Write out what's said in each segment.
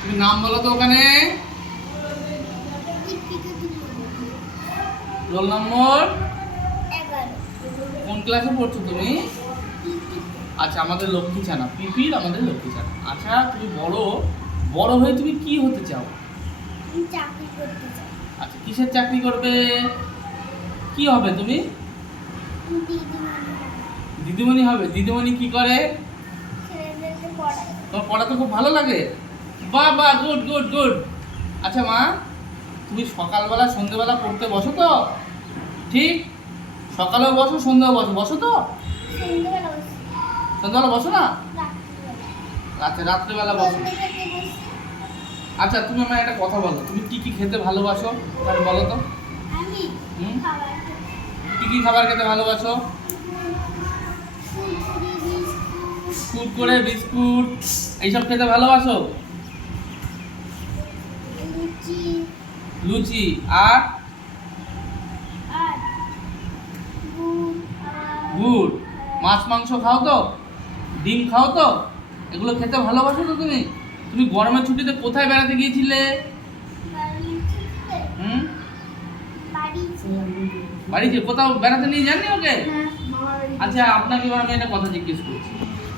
তুমি নাম বলো তো ওখানে। Roll number? কোন ক্লাসে পড়ছো তুমি? আচ্ছা আমাদের লক্ষ্মী ছানা। পিপির আমাদের লক্ষ্মী ছানা। আচ্ছা তুমি বড়। বড় হয়ে তুমি কি হতে চাও? আচ্ছা কিসের চাকরি করবে? কি হবে তুমি? দিদিমণি হবে। দিদিমণি কি করে? তোমার পড়াতে খুব ভালো লাগে? বাহ বাহ গুড গুড গুড আচ্ছা মা তুমি সকালবেলা সন্ধ্যেবেলা পড়তে বসো তো? ঠিক? সকালেও বসো সন্ধ্যাও বসো। বসো তো? সন্ধ্যেবেলা বসো। না? আচ্ছা রাত্রেবেলা বসো। আচ্ছা তুমি আমার একটা কথা বলো। তুমি কি কি খেতে ভালোবাসো? তাহলে বলো তো। কি কি খাবার খেতে ভালোবাসো? কুরকুরে বিস্কুট। এইসব খেতে ভালোবাসো? লুচি। আর? গুড় মাছ মাংস খাও তো? ডিম খাও তো? এগুলো খেতে ভালোবাসো তো তুমি? তুমি গরমের ছুটিতে কোথায় বেড়াতে গিয়েছিলে? হুম? বাড়িতে কোথাও বেড়াতে নিয়ে যাননি ওকে? আচ্ছা আপনাকে এবার আমি একটা কথা জিজ্ঞেস করছি।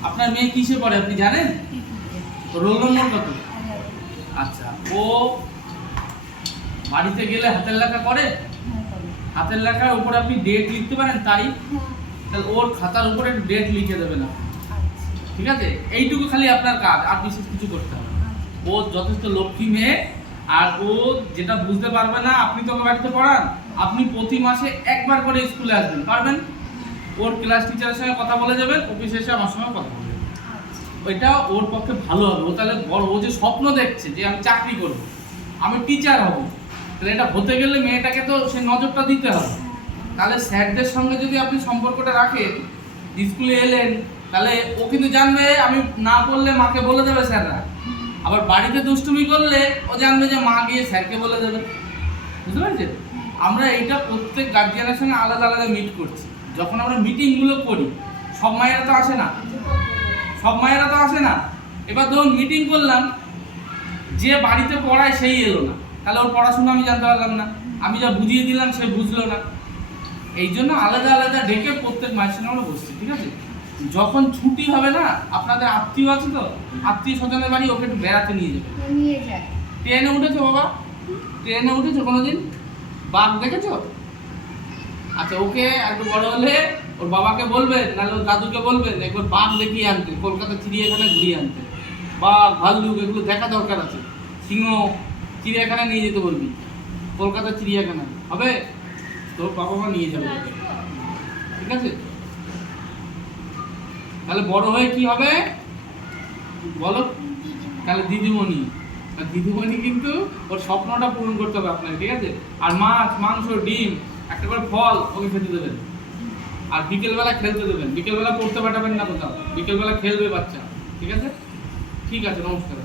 আপনার মেয়ে কিসে পড়ে আপনি জানেন? রোল নম্বর কত? আচ্ছা ও বাড়িতে গেলে হাতের লেখা করে? হাতের লেখার উপরে আপনি ডেট লিখতে পারেন তারিখ হ্যাঁ। তাহলে ওর খাতার উপরে ডেট লিখে দেবেন আপনি ঠিক আছে? এইটুকু খালি আপনার কাজ আর বিশেষ কিছু করতে হবে না। ও যথেষ্ট লক্ষ্মী মেয়ে আর ও যেটা বুঝতে পারবে না আপনি তোকে বাড়িতে পড়ান আপনি প্রতি মাসে একবার করে স্কুলে আসবেন পারবেন? ওর ক্লাস টিচারের সঙ্গে কথা বলে যাবেন অফিসে এসে আমার সঙ্গে কথা বলে যাবেন। ওইটা ওর পক্ষে ভালো হবে। ও তাহলে বড় ও যে স্বপ্ন দেখছে যে আমি চাকরি করব আমি টিচার হব। তাহলে এটা হতে গেলে মেয়েটাকে তো সে নজরটা দিতে হবে। তাহলে স্যারদের সঙ্গে যদি আপনি সম্পর্কটা রাখেন, স্কুলে এলেন, তাহলে ও কিন্তু জানবে আমি না বললে মাকে বলে দেবে স্যাররা। আবার বাড়িতে দুষ্টুমি করলে ও জানবে যে মা গিয়ে স্যারকে বলে দেবে। বুঝতে পারছেন? আমরা এইটা প্রত্যেক গার্জিয়ানের সঙ্গে আলাদা আলাদা মিট করছি। যখন আমরা মিটিংগুলো করি, সব মায়েরা তো আসে না। সব মায়েরা তো আসে না। এবার ধরুন মিটিং করলাম, যে বাড়িতে পড়ায় সেই এলো না। তাহলে ওর পড়াশোনা আমি জানতে পারলাম না। আমি যা বুঝিয়ে দিলাম সে বুঝলো না। এই জন্য আলাদা আলাদা ডেকে প্রত্যেক মায়ের সঙ্গে আমরা বসছি ঠিক আছে? যখন ছুটি হবে না আপনাদের আত্মীয় আছে তো আত্মীয় স্বজনের বাড়ি ওকে একটু বেড়াতে নিয়ে যাবে। নিয়ে যায়। ট্রেনে উঠেছো বাবা? ট্রেনে উঠেছো কোনোদিন? বাঘ দেখেছ? আচ্ছা ওকে একটু বড় হলে ওর বাবাকে বলবেন নাহলে ওর দাদুকে বলবেন একবার বাঘ দেখিয়ে আনতে কলকাতা চিড়িয়াখানায় ঘুরিয়ে আনতে। বাঘ ভাল্লুক এগুলো দেখা দরকার আছে। সিংহ চিড়িয়াখানায় নিয়ে যেতে বলবি। কলকাতা চিড়িয়াখানা হবে? তোর বাবা মা নিয়ে যাবে। ঠিক আছে? তাহলে বড় হয়ে কি হবে? বলো? তাহলে দিদিমণি। আর দিদিমণি কিন্তু ওর স্বপ্নটা পূরণ করতে হবে আপনাকে, ঠিক আছে? আর মাছ, মাংস, ডিম, একটা করে ফল ওকে খেতে দেবেন। আর বিকেলবেলা খেলতে দেবেন। বিকেলবেলা পড়তে পাঠাবেন না কোথাও। বিকেলবেলা খেলবে বাচ্চা। ঠিক আছে? ঠিক আছে, নমস্কার।